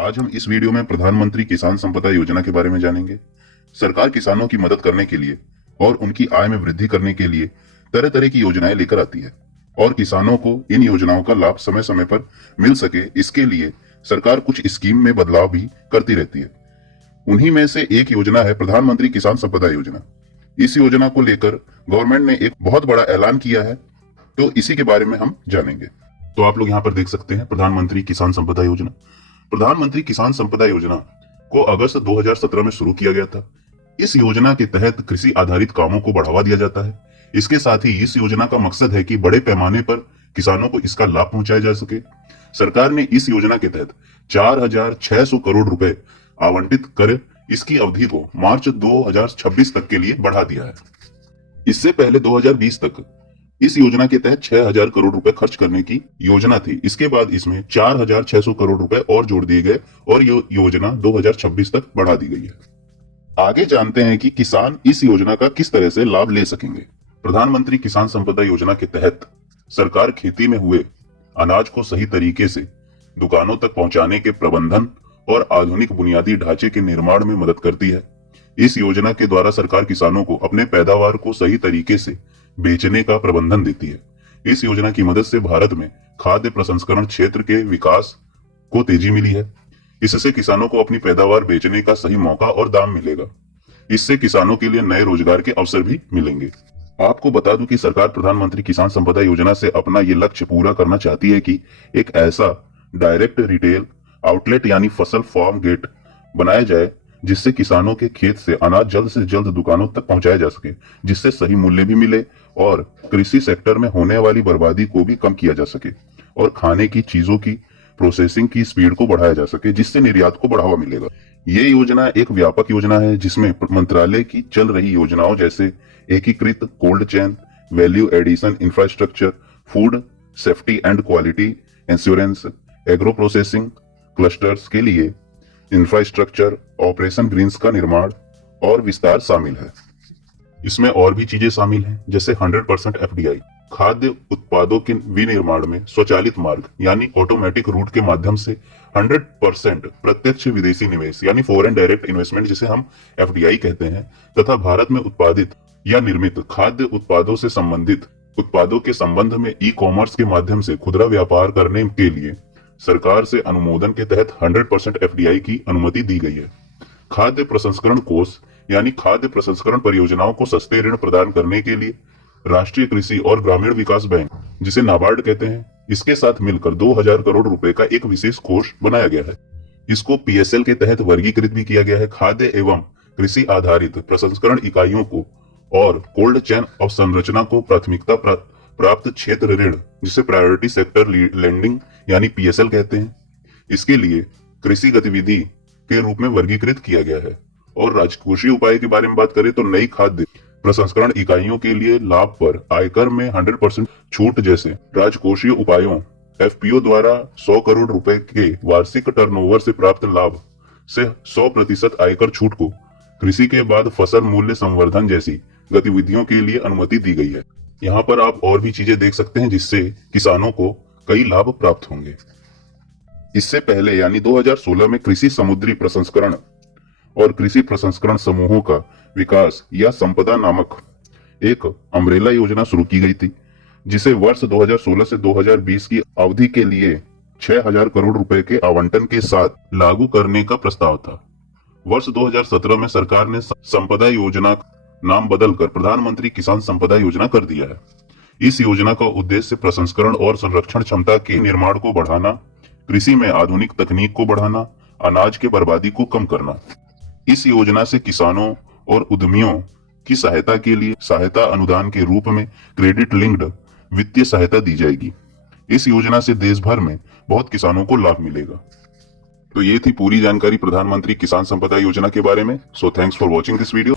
आज हम इस वीडियो में प्रधानमंत्री किसान संपदा योजना के बारे में जानेंगे। सरकार किसानों की मदद करने के लिए और उनकी आय में वृद्धि करने के लिए तरह तरह की योजनाएं लेकर आती है और किसानों को इन योजनाओं का लाभ समय समय पर मिल सके, इसके लिए सरकार कुछ स्कीम में बदलाव भी करती रहती है। उन्हीं में से एक योजना है प्रधानमंत्री किसान संपदा योजना। इस योजना को लेकर गवर्नमेंट ने एक बहुत बड़ा ऐलान किया है, तो इसी के बारे में हम जानेंगे। तो आप लोग यहाँ पर देख सकते हैं प्रधानमंत्री किसान संपदा योजना। प्रधानमंत्री किसान संपदा योजना को अगस्त 2017 में शुरू किया गया था। इस योजना के तहत कृषि आधारित कामों को बढ़ावा दिया जाता है। इसके साथ ही इस योजना का मकसद है कि बड़े पैमाने पर किसानों को इसका लाभ पहुंचाया जा सके। सरकार ने इस योजना के तहत 4,600 करोड़ रुपए आवंटित कर इसकी अवधि को मार्च 2026 तक के लिए बढ़ा दिया है। इससे पहले 2020 तक इस योजना के तहत 6,000 करोड़ रुपए खर्च करने की योजना थी। इसके बाद इसमें 4,600 करोड़ रुपए और जोड़ दिए गए और ये योजना 2026 तक बढ़ा दी गई है। आगे जानते हैं कि किसान इस योजना का किस तरह से लाभ ले सकेंगे। प्रधानमंत्री किसान संपदा योजना के तहत सरकार खेती में हुए अनाज को सही तरीके से दुकानों तक पहुंचाने के प्रबंधन और आधुनिक बुनियादी ढांचे के निर्माण में मदद करती है। इस योजना के द्वारा सरकार किसानों को अपने पैदावार को सही तरीके से बेचने का प्रबंधन देती है। इस योजना की मदद से भारत में खाद्य प्रसंस्करण क्षेत्र के विकास को तेजी मिली है। इससे किसानों को अपनी पैदावार बेचने का सही मौका और दाम मिलेगा। इससे किसानों के लिए नए रोजगार के अवसर भी मिलेंगे। आपको बता दूं कि सरकार प्रधानमंत्री किसान संपदा योजना से अपना ये लक्ष्य पूरा करना चाहती है कि एक ऐसा डायरेक्ट रिटेल आउटलेट यानी फसल फार्म गेट बनाया जाए जिससे किसानों के खेत से अनाज जल्द से जल्द दुकानों तक पहुंचाया जा सके, जिससे सही मूल्य भी मिले और कृषि सेक्टर में होने वाली बर्बादी को भी कम किया जा सके और खाने की चीजों की प्रोसेसिंग की स्पीड को बढ़ाया जा सके, जिससे निर्यात को बढ़ावा मिलेगा। ये योजना एक व्यापक योजना है जिसमें मंत्रालय की चल रही योजनाओं जैसे एकीकृत cold chain, value addition infrastructure, food safety and quality insurance, agro processing clusters के लिए इंफ्रास्ट्रक्चर, ऑपरेशन ग्रीन्स का निर्माण और विस्तार शामिल है। इसमें और भी चीजें शामिल हैं जैसे 100% एफडीआई, खाद्य उत्पादों के विनिर्माण में स्वचालित मार्ग यानी ऑटोमेटिक रूट के माध्यम से 100% प्रत्यक्ष विदेशी निवेश यानी फॉरेन डायरेक्ट इन्वेस्टमेंट जिसे हम एफडीआई कहते हैं, तथा भारत में उत्पादित या निर्मित खाद्य उत्पादों से संबंधित उत्पादों के संबंध में ई कॉमर्स के माध्यम से खुदरा व्यापार करने के लिए सरकार से अनुमोदन के तहत 100% एफडीआई की अनुमति दी गई है। खाद्य प्रसंस्करण कोष यानी खाद्य प्रसंस्करण परियोजनाओं को सस्ते ऋण प्रदान करने के लिए राष्ट्रीय कृषि और ग्रामीण विकास बैंक जिसे नाबार्ड कहते हैं, इसके साथ मिलकर 2,000 करोड़ रुपए का एक विशेष कोष बनाया गया है। इसको पीएसएल के तहत वर्गीकृत भी किया गया है। खाद्य एवं कृषि आधारित प्रसंस्करण इकाइयों को और कोल्ड चेन अवसंरचना को प्राथमिकता प्राप्त क्षेत्र ऋण जिसे प्रायोरिटी सेक्टर लेंडिंग यानी पीएसएल कहते हैं, इसके लिए कृषि गतिविधि के रूप में वर्गीकृत किया गया है। और राजकोषीय उपाय के बारे में बात करें तो नई खाद्य प्रसंस्करण इकाइयों के लिए लाभ पर आयकर में 100% छूट जैसे राजकोषीय उपायों एफपीओ द्वारा 100 करोड़ रुपए के वार्षिक टर्नओवर से प्राप्त लाभ से 100% आयकर छूट को कृषि के बाद फसल मूल्य संवर्धन जैसी गतिविधियों के लिए अनुमति दी गई है। यहाँ पर आप और भी चीजें देख सकते हैं जिससे किसानों को कई लाभ प्राप्त होंगे। इससे पहले यानी 2016 में कृषि समुद्री प्रसंस्करण और कृषि प्रसंस्करण समूहों का विकास या संपदा नामक एक अम्ब्रेला योजना शुरू की गई थी, जिसे वर्ष 2016 से 2020 की अवधि के लिए 6,000 करोड़ रुपए के आवंटन के साथ लागू करने का प्रस्ताव था। वर्ष 2017 में सरकार ने संपदा योजना नाम बदलकर प्रधानमंत्री किसान संपदा योजना कर दिया है। इस योजना का उद्देश्य प्रसंस्करण और संरक्षण क्षमता के निर्माण को बढ़ाना, कृषि में आधुनिक तकनीक को बढ़ाना, अनाज के बर्बादी को कम करना। इस योजना से किसानों और उद्यमियों की सहायता के लिए सहायता अनुदान के रूप में क्रेडिट लिंक्ड वित्तीय सहायता दी जाएगी। इस योजना से देश भर में बहुत किसानों को लाभ मिलेगा। तो ये थी पूरी जानकारी प्रधानमंत्री किसान संपदा योजना के बारे में। So thanks for watching this video.